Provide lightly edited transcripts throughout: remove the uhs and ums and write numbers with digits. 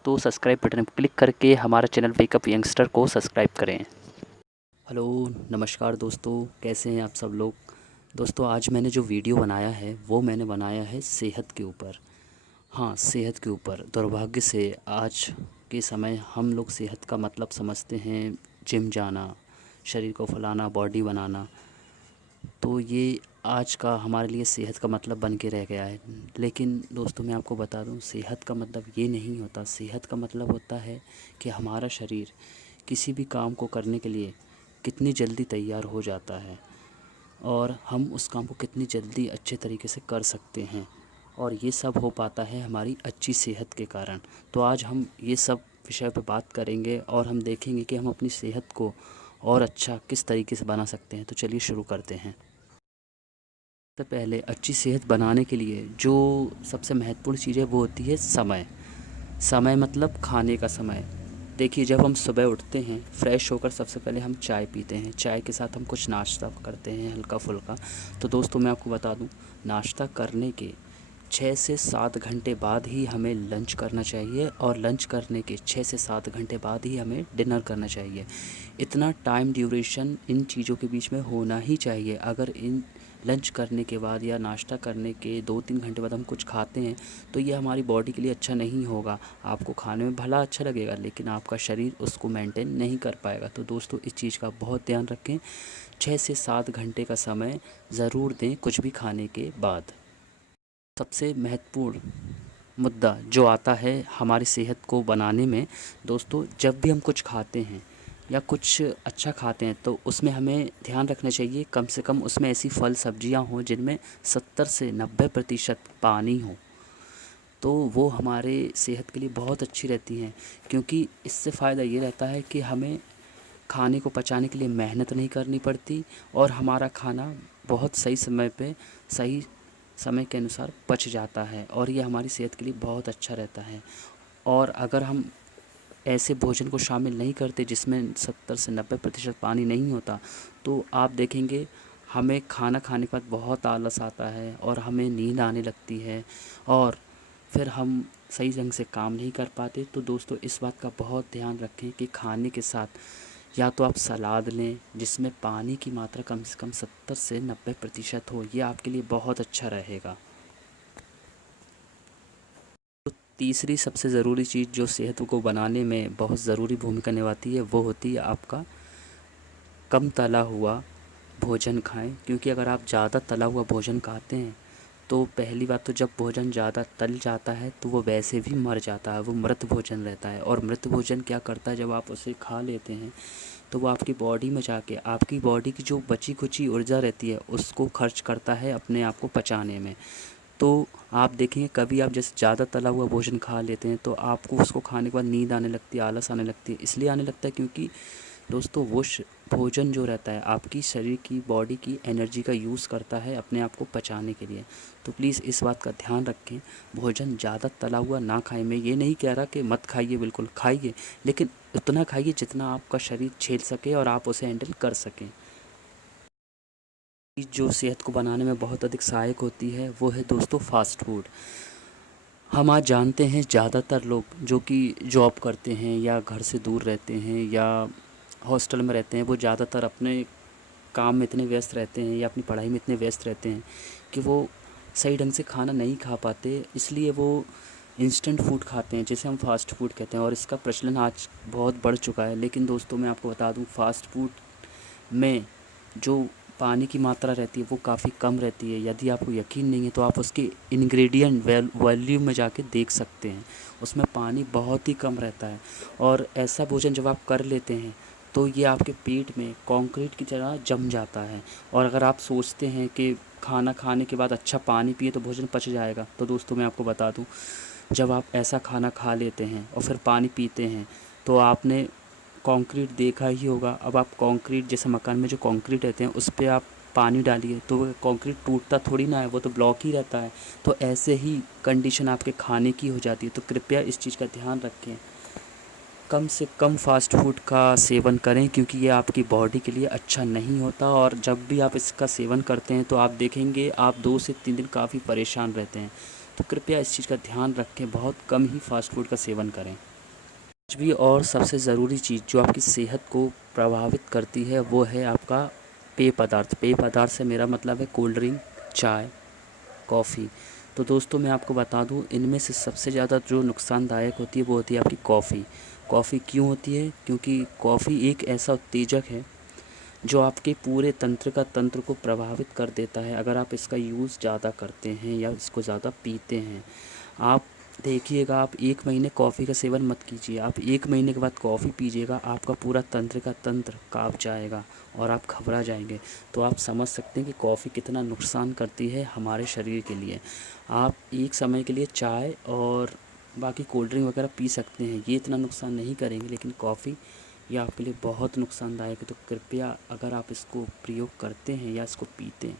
दोस्तों subscribe button पर click करके हमारा चैनल वेकअप यंगस्टर को सब्सक्राइब करें। हेलो नमस्कार दोस्तों, कैसे हैं आप सब लोग। दोस्तों आज मैंने जो वीडियो बनाया है वो मैंने बनाया है सेहत के ऊपर। हाँ, सेहत के ऊपर। दुर्भाग्य से आज के समय हम लोग सेहत का मतलब समझते हैं जिम जाना, शरीर को फुलाना, बॉडी बनाना। तो ये आज का हमारे लिए सेहत का मतलब बन के रह गया है। लेकिन दोस्तों मैं आपको बता दूं, सेहत का मतलब ये नहीं होता। सेहत का मतलब होता है कि हमारा शरीर किसी भी काम को करने के लिए कितनी जल्दी तैयार हो जाता है और हम उस काम को कितनी जल्दी अच्छे तरीके से कर सकते हैं। और ये सब हो पाता है हमारी अच्छी सेहत के कारण। तो आज हम ये सब विषय पर बात करेंगे और हम देखेंगे कि हम अपनी सेहत को और अच्छा किस तरीके से बना सकते हैं। तो चलिए शुरू करते हैं। सबसे पहले अच्छी सेहत बनाने के लिए जो सबसे महत्वपूर्ण चीज़ है वो होती है समय। समय मतलब खाने का समय। देखिए, जब हम सुबह उठते हैं फ्रेश होकर सबसे पहले हम चाय पीते हैं। चाय के साथ हम कुछ नाश्ता करते हैं हल्का फुल्का। तो दोस्तों मैं आपको बता दूं, नाश्ता करने के 6 से 7 घंटे बाद ही हमें लंच करना चाहिए और लंच करने के 6 से 7 घंटे बाद ही हमें डिनर करना चाहिए। इतना टाइम ड्यूरेशन इन चीज़ों के बीच में होना ही चाहिए। अगर इन लंच करने के बाद या नाश्ता करने के 2-3 घंटे बाद हम कुछ खाते हैं तो ये हमारी बॉडी के लिए अच्छा नहीं होगा। आपको खाने में भला अच्छा लगेगा लेकिन आपका शरीर उसको मेंटेन नहीं कर पाएगा। तो दोस्तों इस चीज़ का बहुत ध्यान रखें। 6 से 7 घंटे का समय ज़रूर दें कुछ भी खाने के बाद। सबसे महत्वपूर्ण मुद्दा जो आता है हमारी सेहत को बनाने में, दोस्तों जब भी हम कुछ खाते हैं या कुछ अच्छा खाते हैं तो उसमें हमें ध्यान रखना चाहिए कम से कम उसमें ऐसी फल सब्जियां हों जिनमें 70 से 90% पानी हो। तो वो हमारे सेहत के लिए बहुत अच्छी रहती हैं, क्योंकि इससे फ़ायदा ये रहता है कि हमें खाने को पचाने के लिए मेहनत नहीं करनी पड़ती और हमारा खाना बहुत सही समय पे सही समय के अनुसार पच जाता है और ये हमारी सेहत के लिए बहुत अच्छा रहता है। और अगर हम ऐसे भोजन को शामिल नहीं करते जिसमें 70 से 90% पानी नहीं होता तो आप देखेंगे हमें खाना खाने के बाद बहुत आलस आता है और हमें नींद आने लगती है और फिर हम सही ढंग से काम नहीं कर पाते। तो दोस्तों इस बात का बहुत ध्यान रखें कि खाने के साथ या तो आप सलाद लें जिसमें पानी की मात्रा कम से कम 70 से 90% हो। ये आपके लिए बहुत अच्छा रहेगा। तो तीसरी सबसे ज़रूरी चीज़ जो सेहत को बनाने में बहुत ज़रूरी भूमिका निभाती है वो होती है आपका कम तला हुआ भोजन खाएं। क्योंकि अगर आप ज़्यादा तला हुआ भोजन खाते हैं तो पहली बात तो जब भोजन ज़्यादा तल जाता है तो वो वैसे भी मर जाता है, वो मृत भोजन रहता है। और मृत भोजन क्या करता है, जब आप उसे खा लेते हैं तो वो आपकी बॉडी में जाके आपकी बॉडी की जो बची खुची ऊर्जा रहती है उसको खर्च करता है अपने आप को पचाने में। तो आप देखेंगे कभी आप जैसे ज़्यादा तला हुआ भोजन खा लेते हैं तो आपको उसको खाने के बाद नींद आने लगती है, आलस आने लगती है। इसलिए आने लगता है क्योंकि दोस्तों वो भोजन जो रहता है आपकी शरीर की बॉडी की एनर्जी का यूज़ करता है अपने आप को पचाने के लिए। तो प्लीज़ इस बात का ध्यान रखें, भोजन ज़्यादा तला हुआ ना खाएं। मैं ये नहीं कह रहा कि मत खाइए, बिल्कुल खाइए, लेकिन उतना खाइए जितना आपका शरीर झेल सके और आप उसे हैंडल कर सकें। जो सेहत को बनाने में बहुत अधिक सहायक होती है वो है दोस्तों फास्ट फूड। हम आज जानते हैं ज़्यादातर लोग जो कि जॉब करते हैं या घर से दूर रहते हैं या हॉस्टल में रहते हैं, वो ज़्यादातर अपने काम में इतने व्यस्त रहते हैं या अपनी पढ़ाई में इतने व्यस्त रहते हैं कि वो सही ढंग से खाना नहीं खा पाते। इसलिए वो इंस्टेंट फूड खाते हैं जिसे हम फास्ट फूड कहते हैं और इसका प्रचलन आज बहुत बढ़ चुका है। लेकिन दोस्तों मैं आपको बता दूं, फास्ट फूड में जो पानी की मात्रा रहती है वो काफ़ी कम रहती है। यदि आपको यकीन नहीं है तो आप उसके इंग्रेडिएंट वॉल्यूम में जाके देख सकते हैं, उसमें पानी बहुत ही कम रहता है। और ऐसा भोजन जब आप कर लेते हैं तो ये आपके पेट में कंक्रीट की तरह जम जाता है। और अगर आप सोचते हैं कि खाना खाने के बाद अच्छा पानी पिए तो भोजन पच जाएगा, तो दोस्तों मैं आपको बता दूं, जब आप ऐसा खाना खा लेते हैं और फिर पानी पीते हैं तो आपने कंक्रीट देखा ही होगा। अब आप कंक्रीट जैसे मकान में जो कंक्रीट रहते हैं उस पे आप पानी डालिए तो वो कंक्रीट टूटता थोड़ी ना है, वो तो ब्लॉक ही रहता है। तो ऐसे ही कंडीशन आपके खाने की हो जाती है। तो कृपया इस चीज़ का ध्यान रखें, कम से कम फास्ट फूड का सेवन करें क्योंकि ये आपकी बॉडी के लिए अच्छा नहीं होता। और जब भी आप इसका सेवन करते हैं तो आप देखेंगे आप 2 से 3 दिन काफ़ी परेशान रहते हैं। तो कृपया इस चीज़ का ध्यान रखें, बहुत कम ही फास्ट फूड का सेवन करें। भी और सबसे ज़रूरी चीज़ जो आपकी सेहत को प्रभावित करती है वो है आपका पेय पदार्थ। पेय पदार्थ से मेरा मतलब है कोल्ड ड्रिंक, चाय, कॉफ़ी। तो दोस्तों मैं आपको बता दूं, इनमें से सबसे ज़्यादा जो नुकसानदायक होती है वो होती है आपकी कॉफ़ी। कॉफ़ी क्यों होती है? क्योंकि कॉफ़ी एक ऐसा उत्तेजक है जो आपके पूरे तंत्र को प्रभावित कर देता है अगर आप इसका यूज़ ज़्यादा करते हैं या इसको ज़्यादा पीते हैं। आप देखिएगा, आप 1 महीने कॉफ़ी का सेवन मत कीजिए। आप 1 महीने के बाद कॉफ़ी पीजिएगा, आपका पूरा तंत्र काँप जाएगा और आप घबरा जाएंगे। तो आप समझ सकते हैं कि कॉफ़ी कितना नुकसान करती है हमारे शरीर के लिए। आप एक समय के लिए चाय और बाकी कोल्ड ड्रिंक वगैरह पी सकते हैं, ये इतना नुकसान नहीं करेंगे, लेकिन कॉफ़ी ये आपके लिए बहुत नुकसानदायक है। तो कृपया अगर आप इसको प्रयोग करते हैं या इसको पीते हैं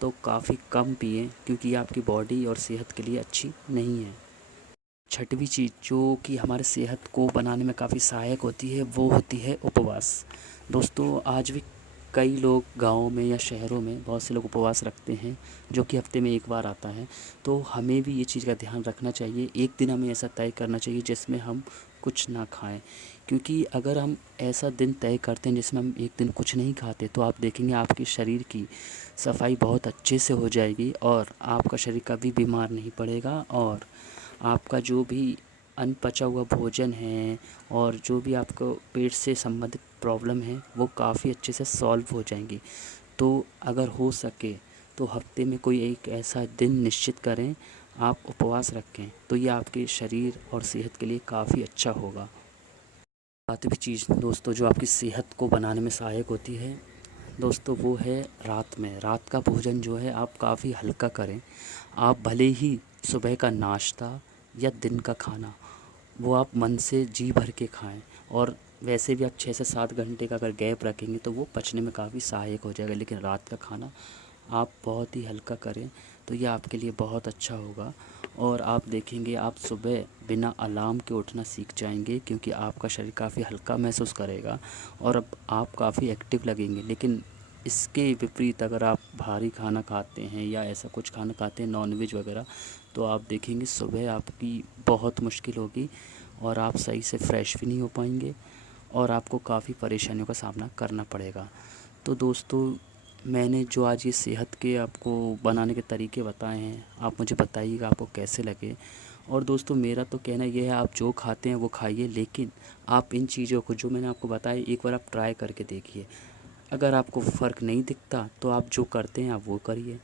तो काफ़ी कम पिएं, क्योंकि ये आपकी बॉडी और सेहत के लिए अच्छी नहीं है। छठवीं चीज़ जो कि हमारे सेहत को बनाने में काफ़ी सहायक होती है वो होती है उपवास। दोस्तों आज भी कई लोग गाँव में या शहरों में बहुत से लोग उपवास रखते हैं जो कि हफ्ते में 1 बार आता है। तो हमें भी ये चीज़ का ध्यान रखना चाहिए। एक दिन हमें ऐसा तय करना चाहिए जिसमें हम कुछ ना खाएं, क्योंकि अगर हम ऐसा दिन तय करते हैं जिसमें हम एक दिन कुछ नहीं खाते तो आप देखेंगे आपके शरीर की सफाई बहुत अच्छे से हो जाएगी और आपका शरीर कभी बीमार नहीं पड़ेगा और आपका जो भी अनपचा हुआ भोजन है और जो भी आपको पेट से संबंधित प्रॉब्लम है वो काफ़ी अच्छे से सॉल्व हो जाएंगी। तो अगर हो सके तो हफ्ते में कोई एक ऐसा दिन निश्चित करें, आप उपवास रखें, तो ये आपके शरीर और सेहत के लिए काफ़ी अच्छा होगा। सातवीं चीज़ दोस्तों जो आपकी सेहत को बनाने में सहायक होती है दोस्तों वो है रात का भोजन जो है आप काफ़ी हल्का करें। आप भले ही सुबह का नाश्ता या दिन का खाना वो आप मन से जी भर के खाएं, और वैसे भी आप 6 से 7 घंटे का अगर गैप रखेंगे तो वो पचने में काफ़ी सहायक हो जाएगा, लेकिन रात का खाना आप बहुत ही हल्का करें तो ये आपके लिए बहुत अच्छा होगा। और आप देखेंगे आप सुबह बिना अलार्म के उठना सीख जाएंगे, क्योंकि आपका शरीर काफ़ी हल्का महसूस करेगा और अब आप काफ़ी एक्टिव लगेंगे। लेकिन इसके विपरीत अगर आप भारी खाना खाते हैं या ऐसा कुछ खाना खाते हैं नॉनवेज वगैरह, तो आप देखेंगे सुबह आपकी बहुत मुश्किल होगी और आप सही से फ्रेश भी नहीं हो पाएंगे और आपको काफ़ी परेशानियों का सामना करना पड़ेगा। तो दोस्तों मैंने जो आज ये सेहत के आपको बनाने के तरीके बताए हैं, आप मुझे बताइएगा आपको कैसे लगे। और दोस्तों मेरा तो कहना ये है, आप जो खाते हैं वो खाइए, लेकिन आप इन चीज़ों को जो मैंने आपको बताया एक बार आप ट्राई करके देखिए। अगर आपको फ़र्क नहीं दिखता तो आप जो करते हैं आप वो करिए,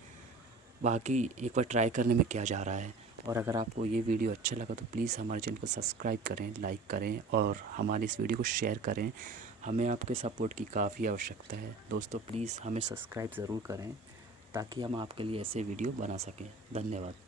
बाकी एक बार ट्राई करने में क्या जा रहा है। और अगर आपको ये वीडियो अच्छा लगा तो प्लीज़ हमारे चैनल को सब्सक्राइब करें, लाइक करें और हमारी इस वीडियो को शेयर करें। हमें आपके सपोर्ट की काफ़ी आवश्यकता है दोस्तों। प्लीज़ हमें सब्सक्राइब ज़रूर करें ताकि हम आपके लिए ऐसे वीडियो बना सकें। धन्यवाद।